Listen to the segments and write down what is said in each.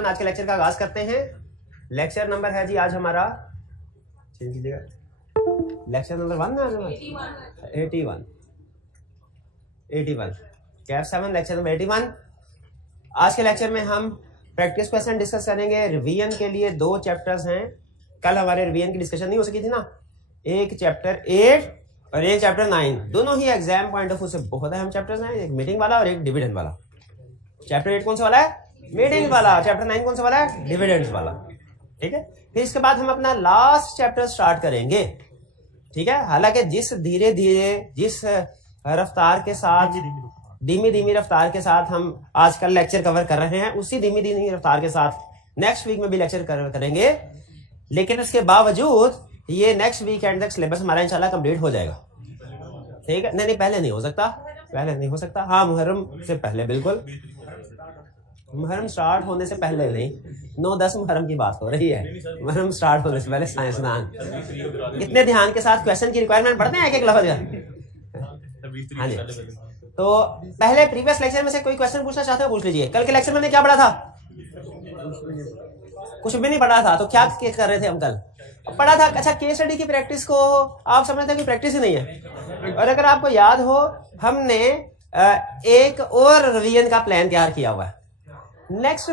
7 आज के लेक्चर का आगाज करते हैं। लेक्चर नंबर है जी आज हमारा, चेंज कीजिएगा, लेक्चर नंबर 1 ना 81 कैफ 7 लेक्चर नंबर 81। आज के लेक्चर में हम प्रैक्टिस क्वेश्चन डिस्कस करेंगे। रिवीजन के लिए 2 चैप्टर्स हैं। कल हमारे रिवीजन की डिस्कशन नहीं हो सकी थी ना, एक चैप्टर 8 और एक चैप्टर 9, दोनों ही एग्जाम पॉइंट ऑफ व्यू से बहुत अहम चैप्टर्स हैं, एक मीटिंग वाला और एक डिविडेंड वाला। चैप्टर 8 कौन सा वाला है? मीटिंग वाला। चैप्टर 9 कौन सा वाला है? डिविडेंड्स वाला। ठीक है, फिर इसके बाद हम अपना लास्ट चैप्टर स्टार्ट करेंगे। ठीक है, हालांकि जिस धीरे धीरे जिस रफ्तार के साथ, धीमी धीमी रफ्तार के साथ हम आजकल लेक्चर कवर कर रहे हैं, उसी धीमी धीमी रफ्तार के साथ नेक्स्ट वीक में भी लेक्चर कवर करेंगे। लेकिन उसके बावजूद ये नेक्स्ट वीक एंड तक सिलेबस हमारा इंशाल्लाह कंप्लीट हो जाएगा। ठीक है, नहीं पहले नहीं हो सकता, पहले नहीं हो सकता। हाँ, मुहर्रम से पहले, बिल्कुल मुहर्रम स्टार्ट होने से पहले नहीं, 9-10 मुहर्रम की बात हो रही है। मुहर्रम स्टार्ट होने से पहले साइंसदान इतने ध्यान के साथ क्वेश्चन की रिक्वायरमेंट पढ़ते हैं एक लफ्ज का। हाँ जी, तो पहले प्रीवियस लेक्चर में से कोई क्वेश्चन पूछना चाहते हो पूछ लीजिए। कल के लेक्चर में क्या पढ़ा था? कुछ भी नहीं पढ़ा था। तो क्या कर रहे थे हम? कल पढ़ा था, अच्छा, केस स्टडी की प्रैक्टिस को आप समझते हैं कि प्रैक्टिस ही नहीं है। और अगर आपको याद हो, हमने एक और रिवीजन का प्लान तैयार किया हुआ है। नेक्स्ट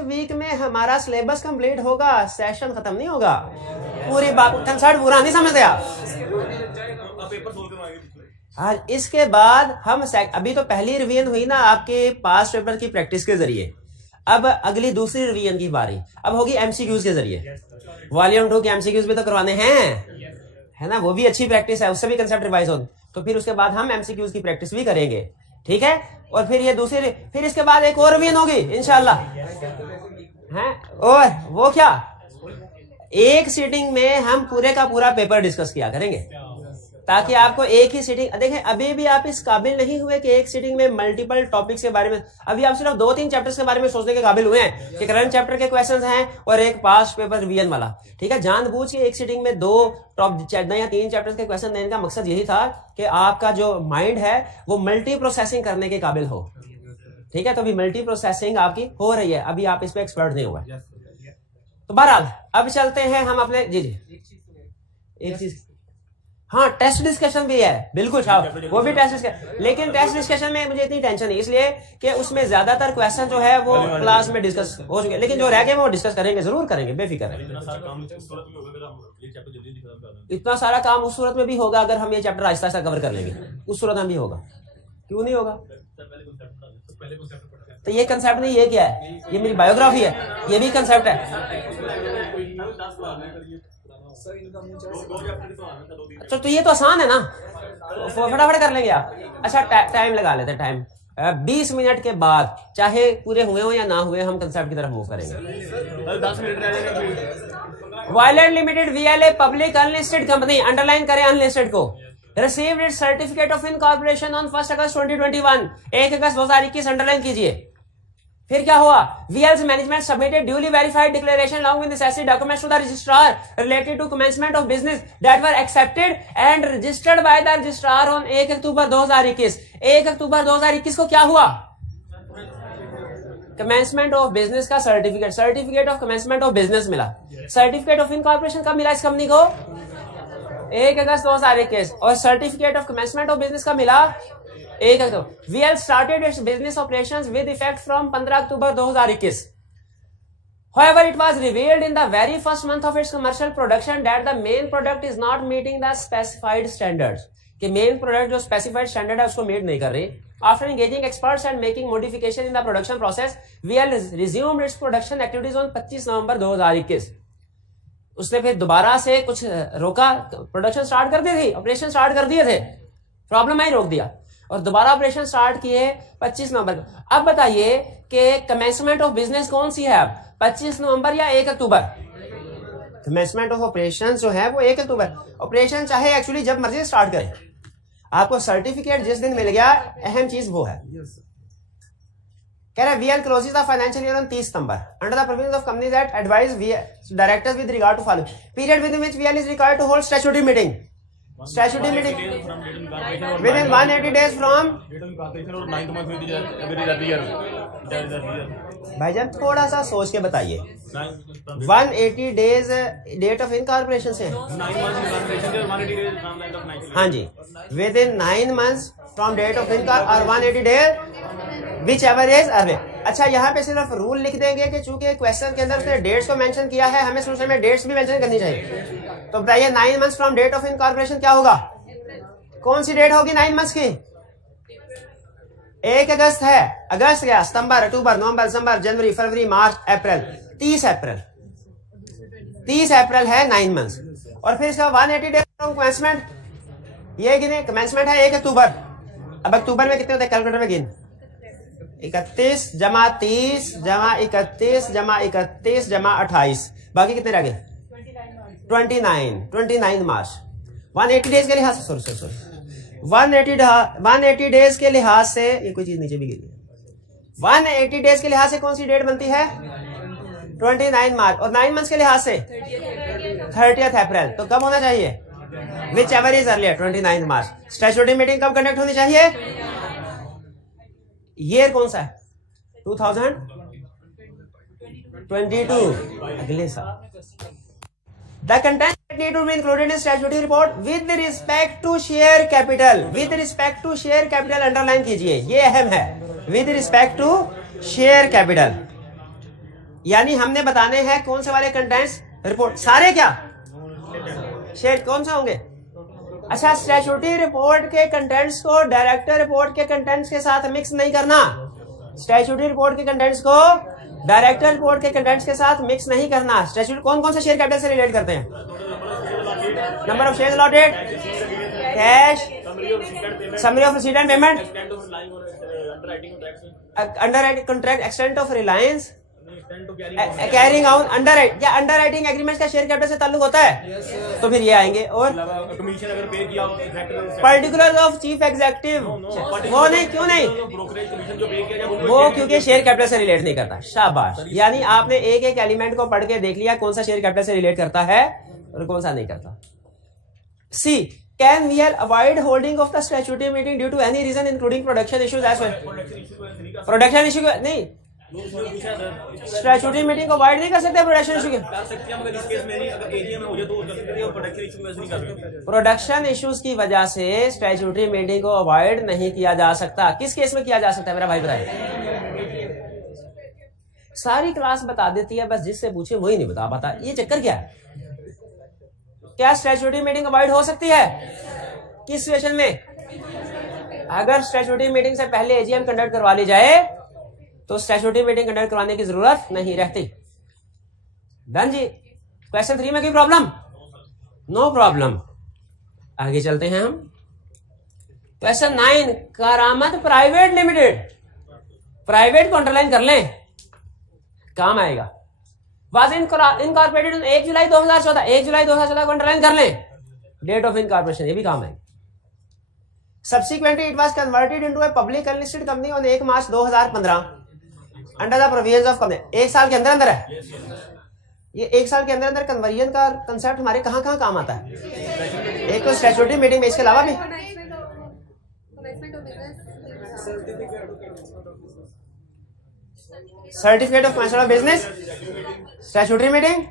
वीक में हमारा सिलेबस कंप्लीट होगा, सेशन खत्म नहीं होगा। पूरी बात कंसेप्ट पूरा नहीं समझते आप। आज इसके बाद हम अभी तो पहली रिवीजन हुई ना आपके पास्ट पेपर की प्रैक्टिस के जरिए, अब अगली दूसरी रिवीजन की बारी अब होगी एमसीक्यूज के जरिए। वॉल्यूम 2 के एमसीक्यूज भी तो करवाने हैं, है ना, वो भी अच्छी प्रैक्टिस है, उससे भी कंसेप्ट रिवाइज हो। तो फिर उसके बाद हम एमसीक्यूज की प्रैक्टिस भी करेंगे। ठीक है, और फिर ये दूसरी, फिर इसके बाद एक और रिवीजन होगी इंशाल्लाह, हैं। और वो क्या, एक सीटिंग में हम पूरे का पूरा पेपर डिस्कस किया करेंगे, ताकि आपको एक ही सीटिंग, देखें अभी भी आप इस काबिल नहीं हुए कि एक सीटिंग में मल्टीपल टॉपिक्स के बारे में, अभी आप सिर्फ 2-3 चैप्टर्स के बारे में सोचने के काबिल हुए हैं कि करंट चैप्टर के क्वेश्चंस हैं और एक पास्ट पेपर रिवीजन वाला। ठीक है, जानबूझ के एक सीटिंग में 2 टॉप या 3 चैप्टर्स के क्वेश्चन देने का मकसद यही था कि आपका जो माइंड है वो मल्टी प्रोसेसिंग करने के काबिल हो। ठीक है, तो अभी मल्टी प्रोसेसिंग आपकी हो रही है, अभी आप इस पर एक्सपर्ट नहीं हुए। तो बहरहाल अब चलते हैं हम अपने, जी एक चीज, हाँ, टेस्ट डिस्कशन भी है, बिल्कुल साहब, वो भी टेस्ट डिस्कशन। लेकिन टेस्ट डिस्कशन में मुझे इतनी टेंशन नहीं, इसलिए कि उसमें ज्यादातर क्वेश्चन जो है वो क्लास में डिस्कस हो चुके, लेकिन जो रह गए वो डिस्कस करेंगे, जरूर करेंगे, बेफिक्र है। इतना सारा काम उस सूरत में भी होगा अगर हम ये चैप्टर आहिस्ता आहिस्ता कवर कर लेंगे, उस सूरत में भी होगा। क्यों नहीं होगा? तो ये कंसेप्ट नहीं, ये क्या है? ये मेरी बायोग्राफी है, ये भी कंसेप्ट है। अच्छा, तो ये तो आसान है ना, फटाफट कर लेंगे आप। अच्छा, टाइम लगा लेते हैं, टाइम 20 मिनट के बाद, चाहे पूरे हुए हो या ना हुए, हम कंसेप्ट की तरफ मूव करेंगे। 10 minute. Violent limited VLA public unlisted company, underline करें अनलिस्टेड को, received it's certificate of incorporation on 1 August 2021, 1 August 2021 underline कीजिए। फिर क्या हुआ? VL's management submitted duly verified declaration along with necessary documents to the registrar related to commencement of business that were accepted and registered by the registrar on 1 अक्टूबर 2021। 1 अक्टूबर 2021 को क्या हुआ? Commencement of business का certificate of commencement of business मिला। Certificate of incorporation कब मिला इस company को? 1 अगस्त 2021। और certificate of commencement of business का मिला 1 अक्टूबर। VL started its business operations with effect from 15 October 2021। However, it was revealed in the very first month of its commercial production that the main product is not meeting the specified standards। कि main product जो specified standard है उसको meet नहीं कर रही। After engaging experts and making modification in the production process, VL resumed its production activities on 25 नवंबर 2021। उसने फिर दोबारा से कुछ रोका, प्रोडक्शन स्टार्ट कर दी थी, ऑपरेशन स्टार्ट कर दिए थे, प्रॉब्लम आई, रोक दिया और दोबारा ऑपरेशन स्टार्ट किए 25 नवंबर को। अब बताइए कि कमेंसमेंट ऑफ बिजनेस कौन सी है अब, 25 नवंबर या 1 अक्टूबर? कमेंसमेंट ऑफ ऑपरेशन जो है वो 1 अक्टूबर। ऑपरेशन चाहे एक्चुअली जब मर्जी स्टार्ट करें, आपको सर्टिफिकेट जिस दिन मिल गया, अहम चीज वो है। कह रहा है VL closes the financial year on 30 September under the provisions of companies that advise directors with regard to following period within which VL is required to hold statutory meeting। Statutory meeting with in 180 days from भाईजान थोड़ा सा सोच के बताइए 180 days date of incorporation से हाँ जी within 9 months from date of इनकॉर और 180 days whichever is. Earlier यहाँ पे सिर्फ रूल लिख देंगे कि चूंकि क्वेश्चन के अंदर उसने डेट्स को मेंशन किया है हमें शुरू में डेट्स भी मेंशन करनी चाहिए। तो बताइए 9 months from date of incorporation क्या होगा, कौन सी डेट होगी 9 मंथ्स की? 1 अगस्त है, अगस्त गया, सितंबर, अक्टूबर, नवंबर, दिसंबर, जनवरी, फरवरी, मार्च, अप्रैल, 30 अप्रैल है 9 मंथ्स। और फिर इसका 180 डेज फ्रॉम कमेंसमेंट, ये गिने कमेंसमेंट है 1 अक्टूबर। अब अक्टूबर में कितने होते हैं कैलकुलेटर में गिन, 31 जमा 30 जमा 31 जमा 31 जमा 28, बाकी कितने रह गए 29 मार्च। 180 डेज के लिहाज से 180 डेज के लिहाज से ये कोई चीज नीचे भी गिरी, 180 डेज के लिहाज से कौन सी डेट बनती है 29 मार्च, और 9 मंथ्स के लिहाज से 30 अप्रैल। तो कब होना चाहिए which ever is earlier 29 March. Statutory meeting कब कंडक्ट होनी चाहिए, ईयर कौन सा है 2022 अगले साल। The content that need to be included in statutory report with respect to share capital, with respect to share capital underline कीजिए, ये अहम है। with respect to share capital यानी हमने बताने हैं कौन से वाले कंटेंट्स रिपोर्ट, सारे क्या शेयर कौन से होंगे। अच्छा स्टैट्यूटरी रिपोर्ट के कंटेंट्स को डायरेक्टर रिपोर्ट के कंटेंट्स के साथ मिक्स नहीं करना, स्टैट्यूटरी रिपोर्ट के कंटेंट्स को डायरेक्टर रिपोर्ट के कंटेंट्स के साथ मिक्स नहीं करना। स्टैट्यूटरी कौन कौन से शेयर कैपिटल से रिलेट करते हैं, number of shares allotted, cash, summary of receipt and payment, underwriting contract, extent of Reliance, carrying out underwrite या अंडरराइटिंग एग्रीमेंट का शेयर कैपिटल से ताल्लुक होता है तो फिर ये आएंगे। और कमीशन अगर पे किया पर्टिकुलर्स ऑफ चीफ एग्जीक्यूटिव वो नहीं, क्यों नहीं, ब्रोकरेज कमीशन जो पे किया वो क्योंकि शेयर कैपिटल से रिलेट नहीं करता। शाबाश, यानी आपने एक एक एलिमेंट को पढ़ के देख लिया कौन सा शेयर कैपिटल से रिलेट करता है और कौन सा नहीं करता। See can we avoid holding of the statutory meeting due to any reason including production issues as well. Production issue नहीं, स्टैट्यूटरी मीटिंग को अवॉइड नहीं कर सकते प्रोडक्शन इशू के, प्रोडक्शन इश्यूज की वजह से स्टैट्यूटरी मीटिंग को अवॉइड नहीं किया जा सकता। किस केस में किया जा सकता है मेरा भाई बताए, सारी क्लास बता देती है बस जिससे पूछे वही नहीं बता पाता, ये चक्कर क्या है। क्या स्टैट्यूटरी मीटिंग अवॉइड हो सकती है, किस सिचुएशन में, अगर स्टैट्यूटरी मीटिंग से पहले एजीएम कंडक्ट करवा ली जाए तो स्टैट्यूटरी मीटिंग कंडक्ट करवाने की जरूरत नहीं रहती। डन जी। क्वेश्चन 3 में कोई प्रॉब्लम, नो प्रॉब्लम। आगे चलते हैं हम। क्वेश्चन 9 करामत प्राइवेट लिमिटेड, प्राइवेट को अंडरलाइन कर लें काम आएगा। वाज इनकॉर्पोरेटेड 1 जुलाई 2014, 1 जुलाई 2014 को अंडरलाइन कर लें, डेट ऑफ इनकॉर्पोरेशन, ये भी काम है। Subsequently, it was converted into a public unlisted company on 1 March 2015 under the provisions of company. 1 साल के अंदर है ये, 1 साल के अंदर कन्वर्जन का कंसेप्ट हमारे कहाँ कहाँ काम आता है। एक तो स्टैट्यूटरी मीटिंग में, इसके अलावा भी certificate of commencement of business, statutory meeting.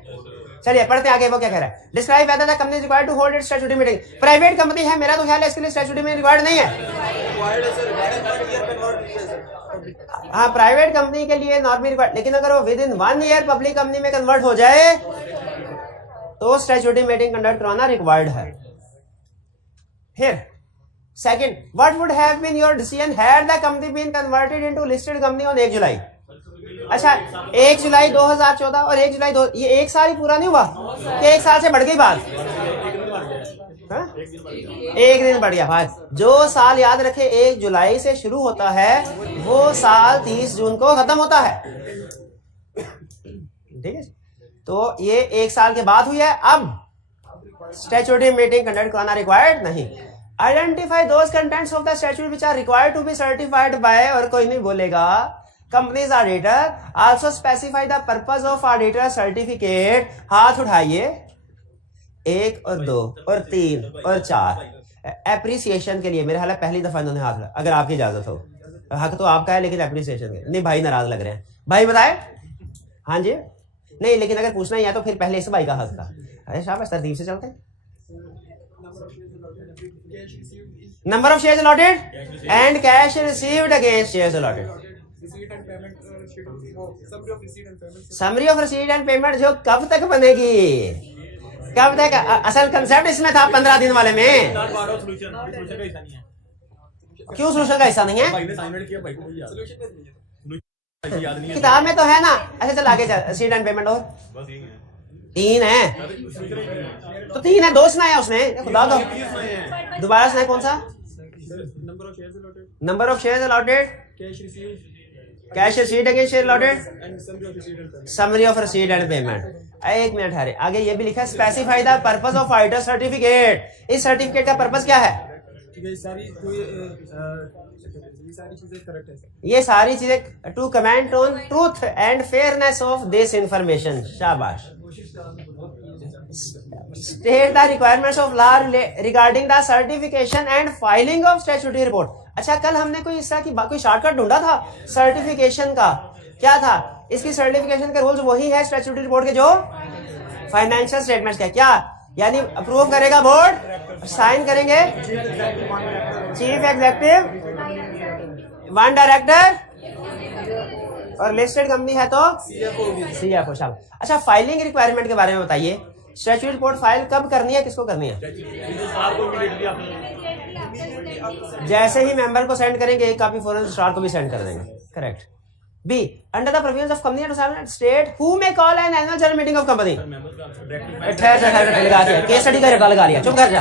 चलिए पढ़ते आगे, वो क्या कह रहा है। Describe whether the company is required to hold its statutory meeting. Private company है, मेरा तो ख्याल है इसके लिए स्टैट्यूटरी मीटिंग रिक्वायर्ड नहीं है। हाँ प्राइवेट कंपनी के लिए नॉर्मली रिक्वायर्ड, लेकिन अगर वो within 1 year public company में कन्वर्ट हो जाए तो स्टैट्यूटरी मीटिंग कंडक्ट करवाना रिक्वायर्ड है। फिर second, what would have been your decision had the company been converted into listed company on 1 July. अच्छा 1 जुलाई 2014 और 1 जुलाई ये 1 साल ही पूरा नहीं हुआ कि 1 साल से बढ़ गई बात, एक दिन बढ़ गया भाई। जो साल याद रखे 1 जुलाई से शुरू होता है वो साल 30 जून को खत्म होता है, ठीक है। तो ये 1 साल के बाद हुई है। अब स्टैट्यूटरी मीटिंग कंडक्ट करना रिक्वायर्ड नहीं। Identify those contents of the statute which are required to be certified by, और कोई नहीं बोलेगा companies auditor also specify the purpose of auditor certificate. हाथ उठाइए, 1 और 2 और 3 और 4 एप्रिसिएशन के लिए मेरे ख्याल है पहली दफा इन्होंने हाथ लगा, अगर आपकी इजाजत हो। हक तो आपका है लेकिन एप्रिसिएशन के नहीं। भाई नाराज लग रहे हैं, भाई बताए। हाँ जी नहीं, लेकिन अगर पूछना ही है तो फिर पहले इस भाई का हक था। अरे शाबाश, तरतीब से चलते हैं। Number of shares allotted and cash received against shares allotted. Summary of receipt and payment जो कब तक बनेगी, कब तक? असल कंसेप्ट इसमें था 15 दिन वाले में। क्यों सोल्यूशन का हिस्सा नहीं है? किताब में तो है ना। अच्छा चल आगे चल, रिसीट एंड पेमेंट और 3 है तो 3 है, 2 सुनाया उसने, खुदा दो दोबारा सुनाया। कौन सा? Number of shares allotted, cash receipt against share allotted, summary of receipt and payment. एक मिनट हरे, आगे ये भी लिखा है specify the purpose of auditor certificate. इस सर्टिफिकेट का पर्पस क्या है? ये सारी चीजें to comment on truth and fairness of this information. शाबाश। State the requirements of law regarding the certification and filing of statutory report. अच्छा कल हमने कोई इस तरह की कोई शॉर्टकट ढूंढा था सर्टिफिकेशन का, क्या था? इसकी सर्टिफिकेशन के रूल्स वही है स्टैट्यूटरी रिपोर्ट के जो फाइनेंशियल स्टेटमेंट्स के। क्या यानी अप्रूव करेगा बोर्ड, साइन करेंगे चीफ एग्जीक्यूटिव, 1 डायरेक्टर और लिस्टेड कंपनी है तो सीएफओ। शाबाश। अच्छा फाइलिंग रिक्वायरमेंट के बारे में बताइए। स्टैट्यूटरी रिपोर्ट फाइल कब करनी है, किसको करनी है? जैसे ही मेंबर को सेंड करेंगे एक कॉपी फौरन रजिस्ट्रार को भी सेंड कर देंगे। Correct. Be under the provisions of company state who may call an annual general meeting of company. Case study का रेफर लगा लिया, चुप कर जा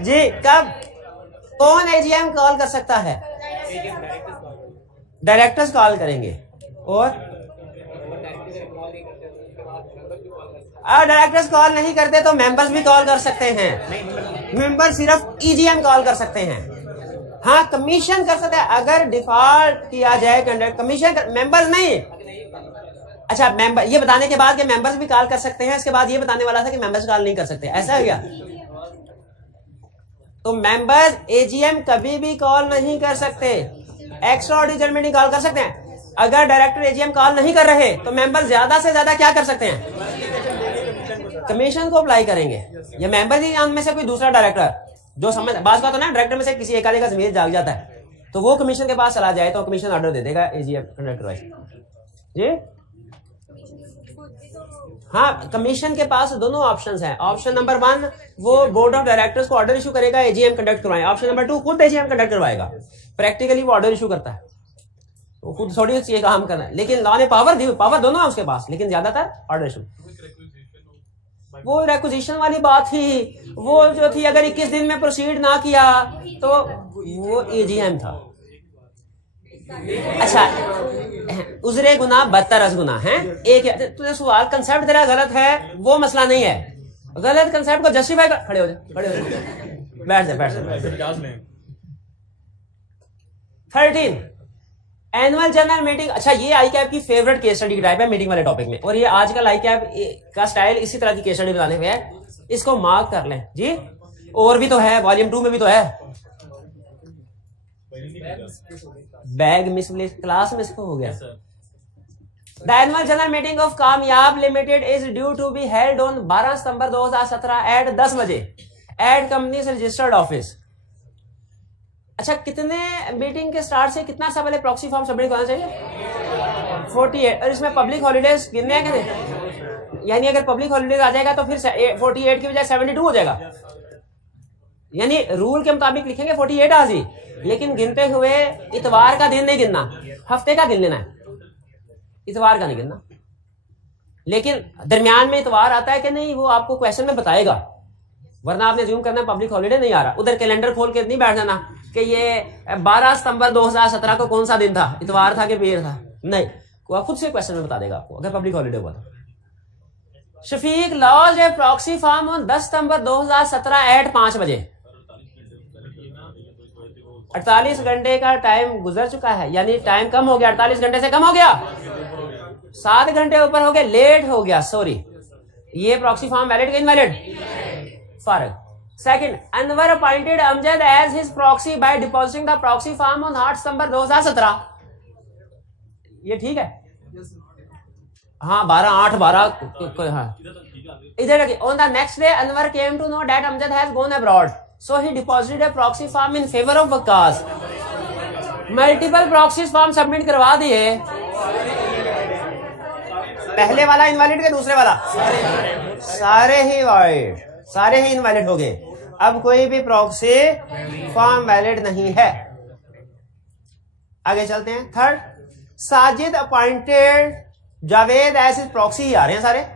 जी। कब कौन एजीएम कॉल कर सकता है? डायरेक्टर्स कॉल करेंगे और डायरेक्टर्स कॉल नहीं करते तो मेंबर्स भी कॉल कर सकते हैं। मेंबर सिर्फ ईजीएम कॉल कर सकते हैं। हाँ कमीशन कर सकते हैं अगर डिफॉल्ट किया जाए कंडक्ट कमीशन मेंबर्स नहीं। अच्छा मेंबर ये बताने के बाद कि मेंबर्स भी कॉल कर सकते हैं, इसके बाद ये बताने वाला था कि मेंबर्स कॉल नहीं कर सकते, ऐसा है क्या? तो मेंबर्स एजीएम कभी भी कॉल नहीं कर सकते। एक्स्ट्रा ऑर्डिनरी मीटिंग कॉल कर सकते हैं। अगर डायरेक्टर एजीएम कॉल नहीं कर रहे तो मेंबर ज्यादा से ज्यादा क्या कर सकते हैं? कमीशन को अप्लाई करेंगे। या मेंबर ही में से कोई दूसरा डायरेक्टर जो समझ बात का तो ना डायरेक्टर में से किसी एक आधे का जमीर जाग जाता है तो वो कमीशन के पास चला जाए तो कमीशन ऑर्डर दे देगा एजीएम कंडक्टर वाइज जी। हाँ कमीशन के पास दोनों ऑप्शंस हैं। ऑप्शन नंबर 1 वो बोर्ड ऑफ डायरेक्टर्स को ऑर्डर इशू करेगा एजीएम कंडक्ट करवाएं। ऑप्शन नंबर 2 खुद एजीएम कंडक्ट करवाएगा। प्रैक्टिकली वो ऑर्डर इशू करता है, वो खुद थोड़ी ये काम करना है, लेकिन लॉ ने पावर दी, पावर दोनों है उसके पास, लेकिन ज्यादातर ऑर्डर इशू। वो रेक्विजिशन वाली बात थी, वो जो थी अगर 21 दिन में प्रोसीड ना किया तो वो एजीएम था। अच्छा उजरे गुना बदतर अज गुना है। एक तुझे सवाल कंसेप्ट तेरा गलत है वो मसला नहीं है, गलत कंसेप्ट को जस्टिफाई कर। खड़े हो जा, खड़े हो जा, बैठ जा, बैठ जा। 13 एनुअल जनरल मीटिंग। अच्छा ये आई कैप की फेवरेट केस स्टडी की टाइप है मीटिंग वाले टॉपिक में, और ये आजकल आई कैप का स्टाइल इसी तरह की केस स्टडी बताने में है। इसको मार्क कर लें जी। और भी तो है, वॉल्यूम 2 में भी तो है। बैग मिसप्लेस क्लास में इसको हो गया। The annual general meeting of Kamyab limited is due to be held on 12 सितंबर 2017 एट 10 बजे एट कंपनीज रजिस्टर्ड ऑफिस। अच्छा कितने मीटिंग के स्टार्ट से कितना सा पहले प्रॉक्सी फॉर्म सबमिट करना चाहिए? 48। और इसमें पब्लिक हॉलीडेज गिनने हैं कि नहीं? यानी अगर पब्लिक हॉलीडेज आ जाएगा तो फिर 48 की बजाय 72 हो जाएगा। यानी रूल के मुताबिक लिखेंगे 48 आज ही, लेकिन गिनते हुए इतवार का दिन नहीं गिनना, हफ्ते का गिन लेना है, इतवार का नहीं गिनना। लेकिन दरमियान में इतवार आता है कि नहीं वो आपको क्वेश्चन में बताएगा, वरना आपने ज्यूम करना पब्लिक हॉलीडे नहीं आ रहा। उधर कैलेंडर खोल के नहीं बैठ जाना कि ये 12 सितंबर 2017 को कौन सा दिन था, इतवार था कि पीर था, नहीं, वो खुद से क्वेश्चन में बता देगा आपको अगर पब्लिक हॉलीडे हुआ था। Shafiq lodge a proxy form on 10 September 2017 at 5 बजे। 48 घंटे का टाइम गुजर चुका है, यानी टाइम कम हो गया, 48 घंटे से कम हो गया, 7 घंटे ऊपर हो गए, लेट हो गया, सॉरी ये प्रॉक्सी फॉर्म वैलिड का इनवैलिड? फर्क। Second, Anwar appointed Amjad as his proxy by depositing the proxy form on 8 September 2017। ये ठीक है? हाँ 12/8/12 हाँ इधर लगे। On the next day Anwar came to know that Amjad has gone abroad, so he deposited a proxy form in favour of Waqas. Multiple proxy form submit करवा दिए, पहले वाला इनवैलिड के दूसरे वाला सारे ही वैलिड, सारे ही इनवैलिड हो गए। अब कोई भी प्रॉक्सी फॉर्म वैलिड नहीं है। आगे चलते हैं। Third, Sajid appointed Javed as his proxy. आ रहे हैं सारे।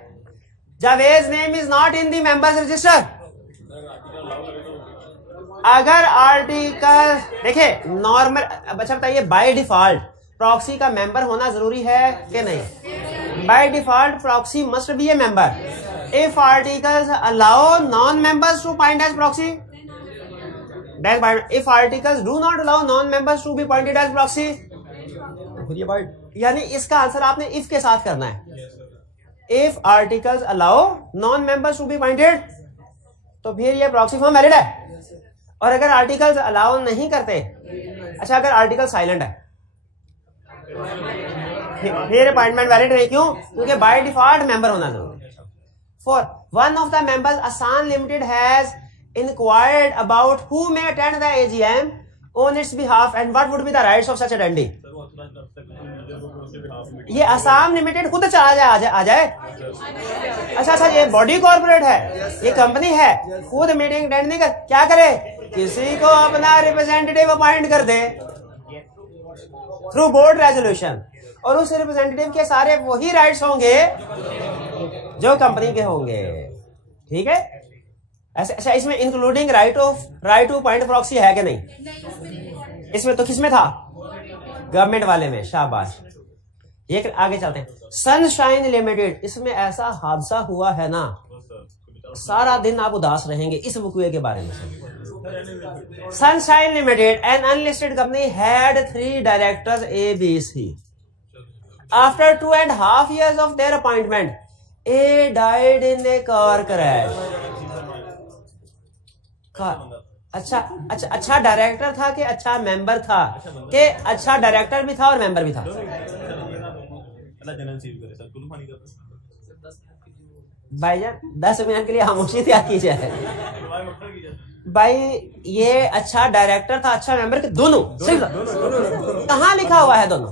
Javed name is not in the members register. अगर आर्टिकल देखे नॉर्मल, अच्छा बताइए बाय डिफॉल्ट प्रॉक्सी का मेंबर होना जरूरी है कि नहीं? By default proxy must be a member. If articles allow non members to point as proxy, if articles do not allow non members to be pointed as proxy, यानी इसका answer आपने if के साथ करना है। If articles allow non members to be appointed, तो फिर ये प्रॉक्सी फॉर्म वैलिड है। और अगर आर्टिकल्स अलाउ नहीं करते, अच्छा अगर आर्टिकल साइलेंट है फिर अपॉइंटमेंट वैलिड नहीं। क्यों? क्योंकि बाय डिफॉल्ट मेंबर होना जरूरी। Four, one of the members Asaan limited has inquired about who may attend the AGM on its behalf and what would be the rights of such attendee. ये Assam limited खुद चला आ जाए। अच्छा ये बॉडी कॉर्पोरेट है, ये कंपनी है, खुद मीटिंग अटेंड नहीं कर, क्या करे? किसी को अपना रिप्रेजेंटेटिव अपॉइंट कर दे थ्रू बोर्ड रेजोल्यूशन, और उस रिप्रेजेंटेटिव के सारे वही राइट्स होंगे जो कंपनी के होंगे। ठीक है? अच्छा इसमें including right two point proxy है कि नहीं? इसमें तो किसमें था? गवर्नमेंट वाले में। शाबाश। ये आगे चलते हैं। सनशाइन लिमिटेड, इसमें ऐसा हादसा हुआ है ना, सारा दिन आप उदास रहेंगे इस वकूए के बारे में। Sunshine limited an unlisted company had 3 directors A, B, C. After 2.5 years of their appointment, A died in a car crash. अच्छा डायरेक्टर था कि अच्छा मेंबर था? कि अच्छा डायरेक्टर भी था और मेंबर भी था। भाईजान 10 मिनट के लिए खामोशी त्याग कीजिए। भाई ये अच्छा डायरेक्टर था, अच्छा मेंबर के दोनों कहाँ लिखा हुआ है? दोनों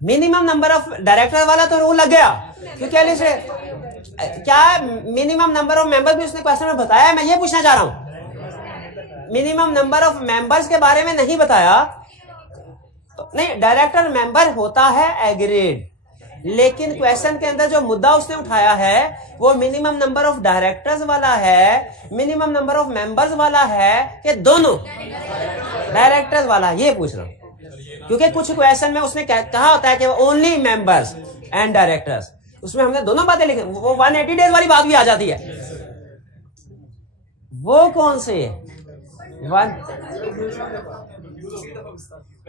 मिनिमम नंबर ऑफ डायरेक्टर वाला तो रूल लग गया, क्योंकि क्या मिनिमम नंबर ऑफ मेंबर्स भी उसने क्वेश्चन में बताया? मैं ये पूछना चाह रहा हूं। मिनिमम नंबर ऑफ मेंबर्स के बारे में नहीं बताया तो नहीं, डायरेक्टर मेंबर होता है एग्रीड, लेकिन क्वेश्चन के अंदर जो मुद्दा उसने उठाया है वो मिनिमम नंबर ऑफ डायरेक्टर्स वाला है, मिनिमम नंबर ऑफ मेंबर्स वाला है कि दोनों डायरेक्टर्स वाला? ये पूछ रहा हूं, क्योंकि कुछ क्वेश्चन में उसने कहा होता है कि ओनली मेंबर्स एंड डायरेक्टर्स, उसमें हमने दोनों बातें लिखी, वो 180 डेज वाली बात भी आ जाती है। वो कौन सी है?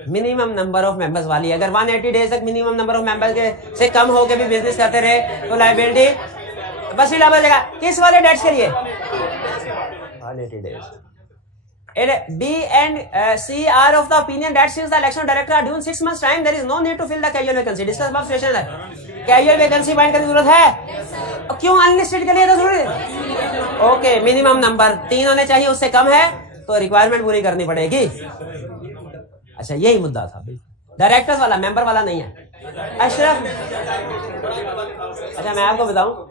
मिनिमम नंबर ऑफ मेंबर्स वाली। अगर 180 डेज तक मिनिमम नंबर ऑफ मेंबर्स के से कम हो के भी बिजनेस करते रहे तो लायबिलिटी बस ही डबल जाएगा। किस वाले डेट्स के लिए? 180 days. B and C are of the opinion that since the election director are due in 6 months time, there is no need to fill the casual vacancy. Discuss above situation है। Casual vacancy find करने की जरूरत है? क्यों? Unlisted के लिए तो जरूरी है। ओके, मिनिमम नंबर 3 होने चाहिए, उससे कम है तो रिक्वायरमेंट पूरी करनी पड़ेगी। अच्छा यही मुद्दा था, डायरेक्टर्स वाला, मेंबर वाला नहीं है। अशरफ, अच्छा मैं आपको बताऊं,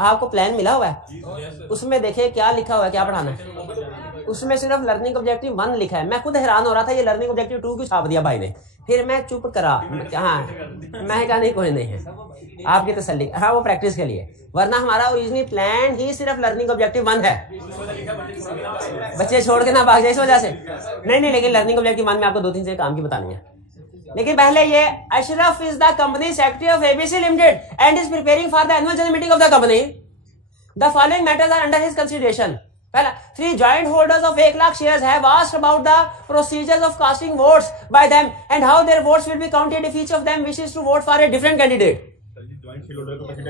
आपको प्लान मिला हुआ है, उसमें देखिए क्या लिखा हुआ है, क्या पढ़ाना है। उसमें सिर्फ लर्निंग ऑब्जेक्टिव 1 लिखा है। मैं खुद हैरान हो रहा था ये लर्निंग ऑब्जेक्टिव 2 क्यों छाप दिया भाई ने। फिर मैं चुप करा, हाँ मैं कहा नहीं कोई नहीं है, आपकी तसल्ली, हाँ वो प्रैक्टिस के लिए, वरना हमारा ओरिजिनल प्लान ही सिर्फ लर्निंग ऑब्जेक्टिव 1 है। बच्चे छोड़ के ना भाग जाए इस वजह से। नहीं, लेकिन लर्निंग ऑब्जेक्टिव 1 में आपको 2-3 से काम की बतानी है। लेकिन पहले ये Ashraf is the company secretary of ABC limited and is preparing for the annual general meeting of the company. The following matters are under his consideration. पहला 3 joint holders of 1 lakh shares have asked about the procedures of casting votes by them and how their votes will be counted if each of them wishes to vote for a different candidate.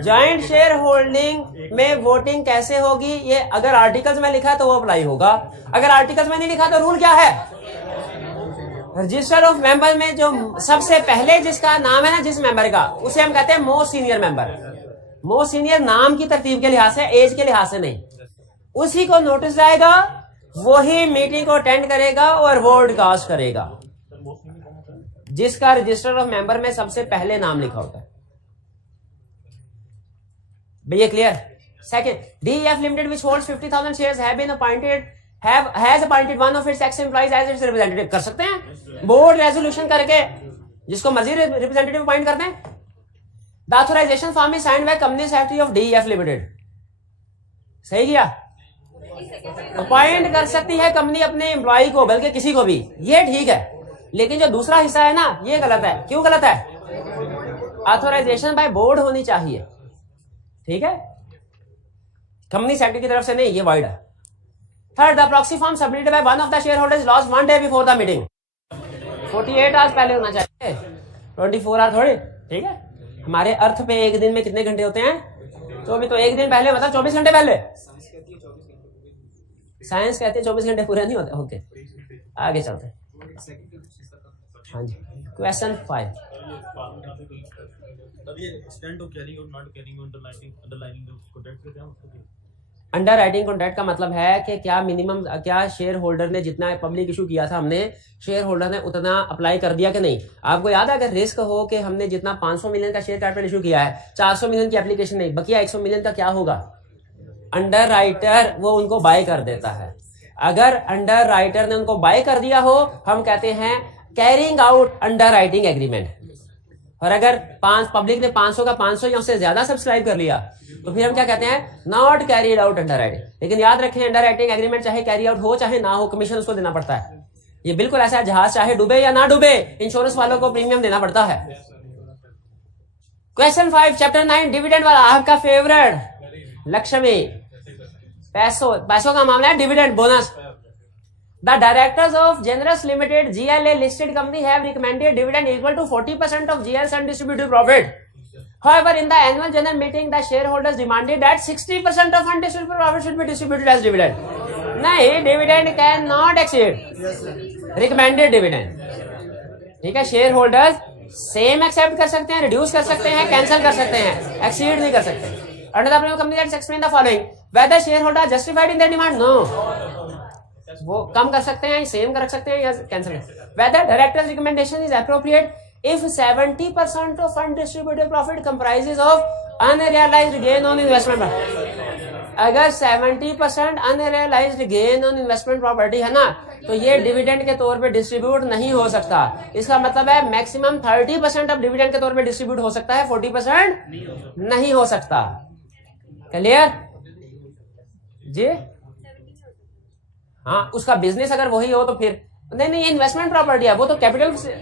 Joint share holding में voting कैसे होगी, ये अगर articles में लिखा है तो वो अप्लाई होगा, अगर आर्टिकल्स में नहीं लिखा तो रूल क्या है? रजिस्टर ऑफ मेंबर में जो सबसे पहले जिसका नाम है ना, जिस मेंबर का, उसे हम कहते हैं most senior member. Most senior नाम की तरतीब के लिहाज से, एज के लिहाज से नहीं, उसी को नोटिस जाएगा, वही मीटिंग को अटेंड करेगा और वोट कास्ट करेगा, जिसका रजिस्टर ऑफ मेंबर में सबसे पहले नाम लिखा होता है। भैया clear? Second, DEF limited which holds 50,000 shares has appointed one of its ex-employees as its representative। कर सकते हैं बोर्ड रेजोल्यूशन करके जिसको मर्जी रिप्रेजेंटेटिव अपॉइंट कर दें। The authorisation form is signed by company secretary of DEF limited. सही किया? अपॉइंट कर सकती है कंपनी अपने एम्प्लॉय को, बल्कि किसी को भी, ये ठीक है, लेकिन जो दूसरा हिस्सा है ना, ये गलत है। क्यों गलत है? ऑथराइजेशन बाय बोर्ड होनी चाहिए, ठीक है, कंपनी सेक्रेटरी की तरफ से नहीं, ये वाइड है। Third, the proxy form submitted by one of the share holders lost 1 day before the meeting. 48 hours पहले होना चाहिए, 24 आवर थोड़ी, ठीक है। हमारे अर्थ पे एक दिन में कितने घंटे होते हैं? तो अभी तो एक दिन पहले मतलब 24 घंटे पहले। साइंस कहते हैं 24 घंटे पूरे नहीं होते। ओके, आगे चलते हैं। हाँ जी, क्वेश्चन 5। अंडर राइटिंग कॉन्ट्रैक्ट का मतलब है कि क्या मिनिमम, क्या शेयर होल्डर ने जितना पब्लिक इशू किया था, हमने शेयर होल्डर ने उतना अप्लाई कर दिया कि नहीं। आपको याद है अगर रिस्क हो कि हमने जितना 500 मिलियन का शेयर कैपिटल इशू किया है, 400 मिलियन की एप्लीकेशन नहीं, बकिया 100 मिलियन का क्या होगा? अंडर राइटर वो उनको बाय कर देता है। अगर अंडर राइटर ने उनको बाय कर दिया हो, हम कहते हैं carrying out under writing agreement. और अगर पब्लिक ने 500 का 500 या उससे ज्यादा सब्सक्राइब कर लिया, तो फिर हम क्या कहते हैं? Not carried out under writing. लेकिन याद रखें, अंडर राइटिंग एग्रीमेंट चाहे कैरी आउट हो चाहे ना हो, कमीशन उसको देना पड़ता है। ये बिल्कुल ऐसा है, जहाज चाहे डूबे या ना डूबे, इंश्योरेंस वालों को प्रीमियम देना पड़ता है। क्वेश्चन 5 चैप्टर 9 डिविडेंड वाला, आपका फेवरेट लक्ष्मी। पैसों का मामला है, dividend bonus. The directors of Generous Limited GLA listed company have recommended dividend equal to 40% of GL's undistributed profit. However, in the annual general meeting, the shareholders demanded that 60% of undistributed profit should be distributed as dividend. नहीं, dividend cannot exceed recommended dividend. ठीक है, share holders same accept कर सकते हैं, reduce कर सकते हैं, cancel कर सकते हैं, एक्सीड नहीं कर सकते। Under the company that explain the following: whether shareholder justified in their demand? No. वो कम कर सकते हैं, सेम कर सकते हैं या कैंसिल कर सकते हैं। Whether director's recommendation is appropriate if 70% of undistributed profit comprises of unrealized gain on investment। अगर 70% unrealized gain on investment property है ना, तो ये डिविडेंड के तौर पे डिस्ट्रीब्यूट नहीं हो सकता। इसका मतलब है मैक्सिमम 30% ऑफ डिविडेंड के तौर पे डिस्ट्रीब्यूट हो सकता है, 40% नहीं हो सकता। क्लियर जी? हाँ, उसका बिजनेस अगर वही हो तो फिर नहीं, इन्वेस्टमेंट प्रॉपर्टी है, वो तो कैपिटल से।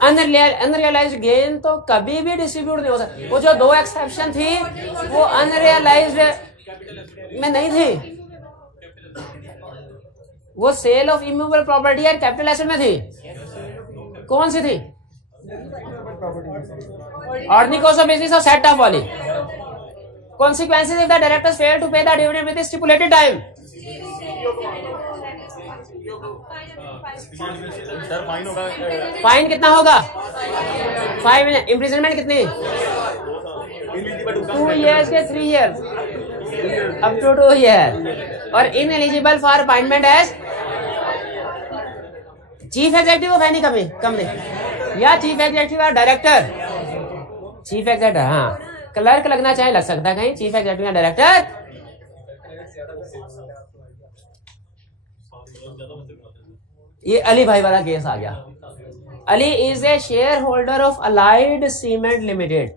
अनरियलाइज्ड गेन तो कभी भी डिस्ट्रीब्यूट नहीं हो सकता। वो जो 2 एक्सेप्शन थी वो अनरियलाइज्ड में नहीं थी, वो सेल ऑफ इमूवेबल प्रॉपर्टी और कैपिटल एसेट में थी। कौन सी थी? ऑर्डिनरी कॉस्ट ऑफ बिजनेस और सेट ऑफ वाली। Consequences if the directors fail to pay the dividend within stipulated time। Fine कितना होगा? 5 इम्प्रिजनमेंट कितनी? 2 years के 3 years अप टू 2 years। और ineligible for appointment as chief executive of any company या chief executive और director. Chief executive, हाँ, clerk लगना चाहे लग सकता है कहीं, चीफ एग्जीक्यूटिव या डायरेक्टर। ये अली भाई वाला केस आ गया। Ali is a share holder of allied cement limited.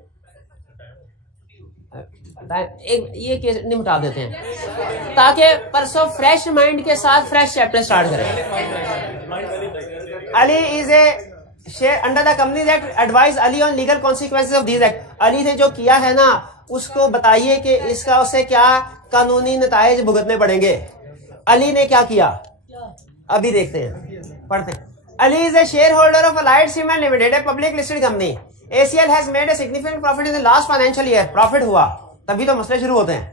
ये केस निपटा देते हैं ताकि परसों फ्रेश माइंड के साथ फ्रेश चैप्टर स्टार्ट करें। Ali is a share under the company act, advise Ali on legal consequences of this act. Ali ने जो किया है ना, उसको बताइए कि इसका उससे क्या कानूनी नतायज भुगतने पड़ेंगे। अली ने क्या किया अभी देखते हैं, पढ़ते हैं। Ali is a share holder of allied cement limited, a public listed company. ACL has made a significant profit in the last financial year. Profit हुआ तभी तो मसले शुरू होते हैं।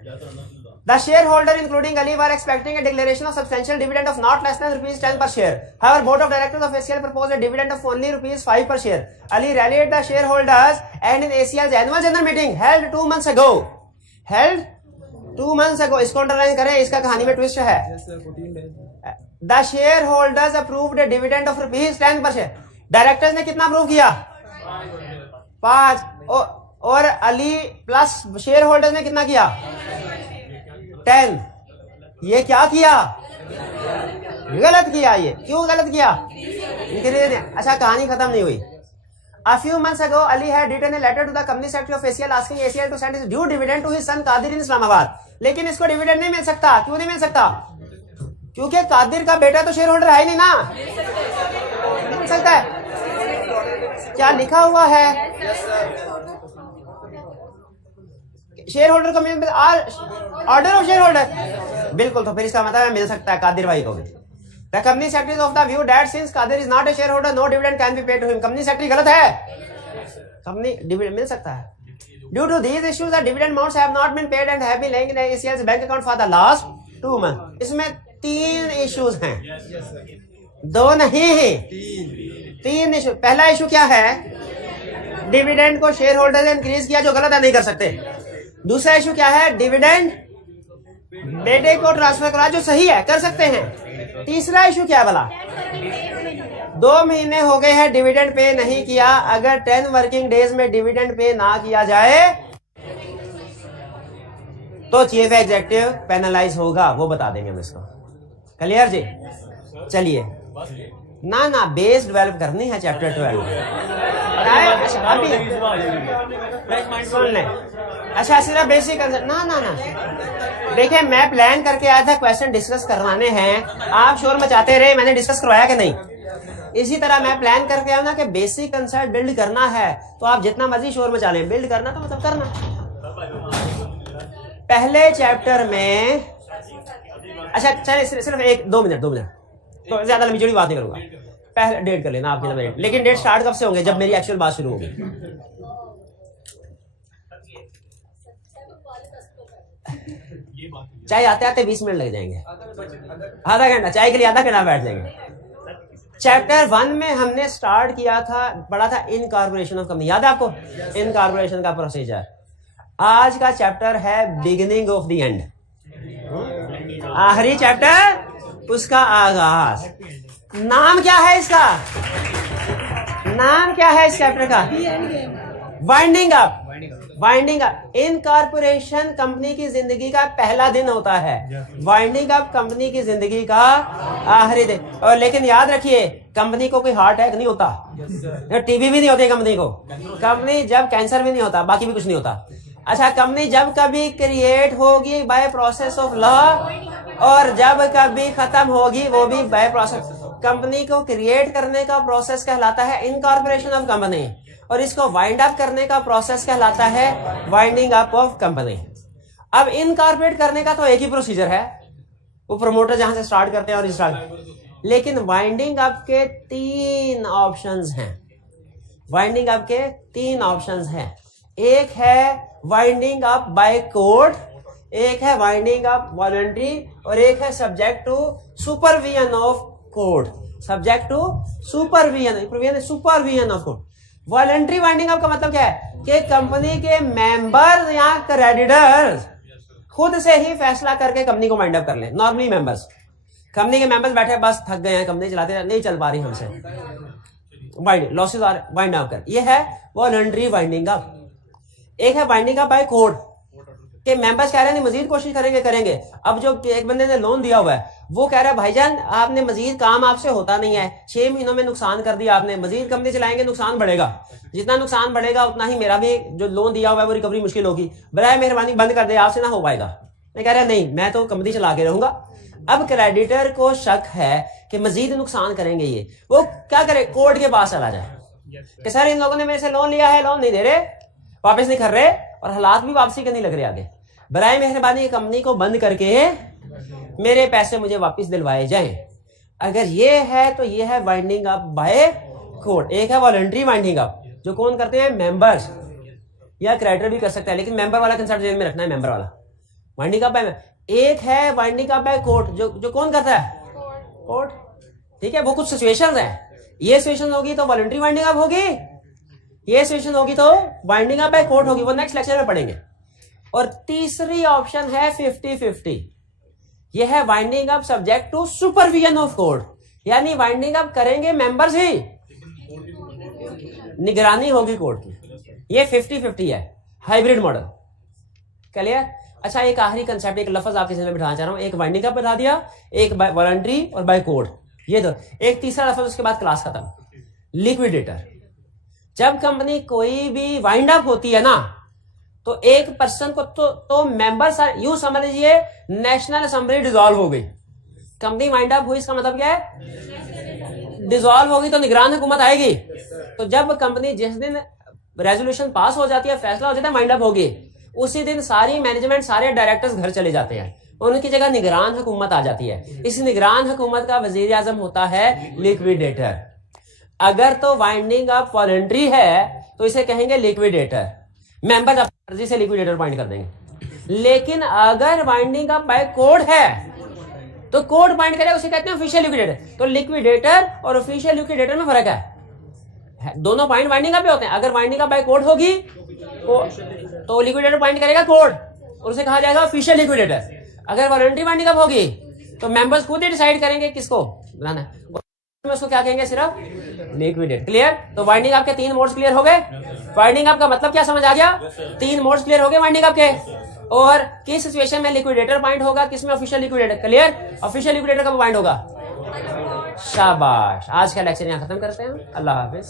The shareholder including Ali were expecting a declaration of substantial dividend of not less than rupees 10 per share. However, board of directors of ACL proposed a dividend of only rupees 5 per share. Ali rallied the shareholders and in ACL's annual general meeting held 2 months ago. Held 2 months ago. इसको underline करें, इसका कहानी में twist है। The shareholders approved a dividend of rupees 10 per share. Directors ने कितना approve किया? 5। और अली प्लस शेयर होल्डर ने कितना किया? 10। ये क्या किया? गलत किया। ये क्यों गलत किया? अच्छा, कहानी खत्म नहीं हुई। A few months ago, Ali had written a letter to the company secretary of ACL asking ACL to send his due dividend to his son Qadir in Islamabad. लेकिन इसको डिविडेंड नहीं मिल सकता। क्यों नहीं मिल सकता? क्योंकि कादिर का बेटा तो शेयर होल्डर है ही नहीं ना, नहीं मिल सकता है। क्या लिखा हुआ है? शेयर होल्डर को ऑर्डर ऑफ शेयर होल्डर, बिल्कुल। तो फिर इसका मतलब मिल सकता है कादिर भाई को भी। The company secretary is of the view that since Qadir is not a shareholder, no dividend can be paid to him. Company secretary गलत है, कंपनी डिविडेंड मिल सकता है। Due to these issues, the dividend amounts have not been paid and have been lying in ACL's bank account for the last 2 months. इसमें 3 issues हैं, 2 नहीं है, 3 issue. पहला issue क्या है? डिविडेंड को शेयर होल्डर ने इंक्रीज किया, जो गलत है, नहीं कर सकते। दूसरा इशू क्या है? डिविडेंड बेटे को ट्रांसफर करा, जो सही है, कर सकते हैं। तीसरा इशू क्या है भला? 2 महीने हो गए हैं डिविडेंड पे नहीं किया। अगर 10 वर्किंग डेज में डिविडेंड पे ना किया जाए तो चीफ एग्जीक्यूटिव पेनलाइज होगा, वो बता देंगे हम इसको। क्लियर जी? चलिए ना बेस डेवलप करनी है चैप्टर 12। अभी सुन लें। अच्छा, सिर्फ बेसिक ना देखिए, मैं प्लान करके आया था क्वेश्चन डिस्कस करवाने हैं, आप शोर मचाते रहे, मैंने डिस्कस करवाया कि नहीं? इसी तरह मैं प्लान करके आया ना कि बेसिक कंसेप्ट बिल्ड करना है, तो आप जितना मर्जी शोर मचा लें, बिल्ड करना तो मतलब करना। पहले चैप्टर में, अच्छा चलिए सिर्फ 2 मिनट, तो ज्यादा लंबी चौड़ी बात नहीं करूंगा। पहले डेट कर लेना आपके लिए, लेकिन डेट स्टार्ट कब से होंगे? जब मेरी एक्चुअल बात शुरू होगी। चाय आते आते 20 मिनट लग जाएंगे, आधा घंटा चाय के लिए, आधा घंटा बैठ जाएंगे। चैप्टर 1 में हमने स्टार्ट किया था, पढ़ा था इनकॉर्पोरेशन ऑफ कंपनी, याद है आपको? इनकॉर्पोरेशन का प्रोसीजर। आज का चैप्टर है बिगिनिंग ऑफ द एंड, आखिरी चैप्टर, उसका आगाज। नाम क्या है इसका? नाम क्या है इस चैप्टर का? Winding up. Winding up incorporation company की जिंदगी का पहला दिन होता है, वाइंडिंग अप कंपनी की जिंदगी का आखिरी दिन। और लेकिन याद रखिए, कंपनी को कोई हार्ट अटैक नहीं होता, टीबी भी नहीं होती कंपनी को, कंपनी जब कैंसर भी नहीं होता, बाकी भी कुछ नहीं होता। अच्छा, कंपनी जब कभी क्रिएट होगी बाय प्रोसेस ऑफ लॉ, और जब कभी खत्म होगी वो भी बाय प्रोसेस। कंपनी को क्रिएट करने का प्रोसेस कहलाता है इनकॉर्पोरेशन ऑफ कंपनी, और इसको वाइंड अप करने का प्रोसेस कहलाता है वाइंडिंग अप ऑफ कंपनी। अब इनकॉर्पोरेट करने का तो एक ही प्रोसीजर है, वो प्रमोटर जहां से स्टार्ट करते हैं और स्टार्ट, लेकिन वाइंडिंग अप के 3 ऑप्शंस हैं। वाइंडिंग अप के 3 ऑप्शंस हैं। एक है वाइंडिंग अप बाय कोर्ट, एक है वाइंडिंग अप वॉलंटरी, और एक है subject to supervision of court. Subject to supervision of court. Voluntary winding up का मतलब क्या है कि कंपनी के मेंबर या क्रेडिटर्स खुद से ही फैसला करके कंपनी को वाइंड अप कर लें। नॉर्मली मेंबर्स, कंपनी के मेंबर्स बैठे बस थक गए हैं, कंपनी चलाते नहीं चल पा रही हमसे, लॉसेस आर वाइंड अप कर, ये है वॉलंटरी वाइंडिंग अप। एक है वाइंडिंग अप बाय कोर्ट के मेंबर्स कह रहे हैं मजीद कोशिश करेंगे। अब जो एक बंदे ने लोन दिया हुआ है वो कह रहा है भाईजान आपने मजीद काम आपसे होता नहीं है, 6 महीनों में नुकसान कर दिया आपने, मजीद कंपनी चलाएंगे नुकसान बढ़ेगा, जितना नुकसान बढ़ेगा उतना ही मेरा भी जो लोन दिया हुआ है वो रिकवरी मुश्किल होगी, बराए मेहरबानी बंद कर दे, आपसे ना हो पाएगा। मैं कह रहा नहीं, मैं तो कंपनी चला के रहूंगा। अब क्रेडिटर को शक है कि मजीद नुकसान करेंगे ये, वो क्या करे, कोर्ट के पास चला जाए कि सर इन लोगों ने मेरे से लोन लिया है, लोन नहीं दे रहे, वापस नहीं कर रहे, और हालात भी वापसी के नहीं लग रहे आगे। बराए मेहरबानी कंपनी को बंद करके मेरे पैसे मुझे वापस दिलवाए जाएं। अगर ये है तो ये है वाइंडिंग अप बाय कोर्ट। एक है वॉलंटरी वाइंडिंग अप, जो कौन करते हैं? मेंबर्स या क्रेडिटर भी कर सकता है, लेकिन मेंबर वाला कंसेप्ट जेल में रखना है, मेंबर वाला वाइंडिंग अप बाय। एक है वाइंडिंग अप बाय कोर्ट, जो कौन करता है? कोर्ट। ठीक है, वो कुछ सिचुएशंस है। ये सिचुएशन होगी तो वॉलंटरी वाइंडिंग अप होगी, ये सिचुएशन होगी तो वाइंडिंग अप बाय कोर्ट होगी। वो नेक्स्ट लेक्चर में पढ़ेंगे। और तीसरी ऑप्शन है 50-50। यह है winding up subject to supervision of court, यानी वाइंडिंग अप करेंगे मेंबर्स ही, निगरानी होगी कोर्ट की। ये 50-50 है, हाइब्रिड मॉडल। क्लियर? अच्छा, एक आखिरी कंसेप्ट, एक लफ्ज आपके सामने बिठाना चाह रहा हूं। एक वाइंडिंग अप बता दिया, एक बाय वॉलंटरी और बाय कोर्ट, ये दो। एक तीसरा लफ्ज, उसके बाद क्लास खत्म। लिक्विडेटर। जब कंपनी कोई भी वाइंड अप होती है ना, तो एक पर्सन को तो मेंबर्स यूं समझ लीजिए नेशनल असेंबली डिसॉल्व हो गई। कंपनी वाइंड अप हुई, इसका मतलब क्या है? डिसॉल्व होगी तो निगरान हुकूमत आएगी। तो जब कंपनी जिस दिन रेजोल्यूशन पास हो जाती है, फैसला हो जाता है वाइंड अप होगी, उसी दिन सारी मैनेजमेंट, सारे डायरेक्टर्स घर चले जाते हैं, उनकी जगह निगरान हुकूमत आ जाती है। इस निगरान हुकूमत का वजीर आजम होता है लिक्विडेटर। अगर तो वाइंडिंग अप वॉलंटरी है तो इसे कहेंगे लिक्विडेटर, मेंबर्स अपनी मर्जी से लिक्विडेटर अपॉइंट कर देंगे। लेकिन अगर वाइंडिंग अप बाय कोड है तो कोड अपॉइंट करेगा, उसे कहते हैं ऑफिशियल लिक्विडेटर। तो लिक्विडेटर और ऑफिशियल लिक्विडेटर में फर्क है, दोनों पॉइंट वाइंडिंग अप पे होते हैं। अगर वाइंडिंग अप बाय कोड होगी तो लिक्विडेटर पॉइंट करेगा कोड और उसे कहा जाएगा ऑफिशियल लिक्विडेटर। अगर वॉलंटरी वाइंडिंग अप होगी तो मेंबर्स खुद ही डिसाइड करेंगे किसको बनाना है, उसको क्या कहेंगे? सिर्फ लिक्विडेट। क्लियर? तो वाइंडिंग अप के 3 मोड्स क्लियर हो गए। वाइंडिंग अप का मतलब क्या समझ आ गया? 3 मोड्स क्लियर हो गए वाइंडिंग अप के। और किस सिचुएशन में लिक्विडेटर पॉइंट होगा, किसमें official liquidator. Clear? Official liquidator कब पॉइंट होगा? शाबाश। आज का लेक्चर यहाँ खत्म करते हैं। अल्लाह हाफिज।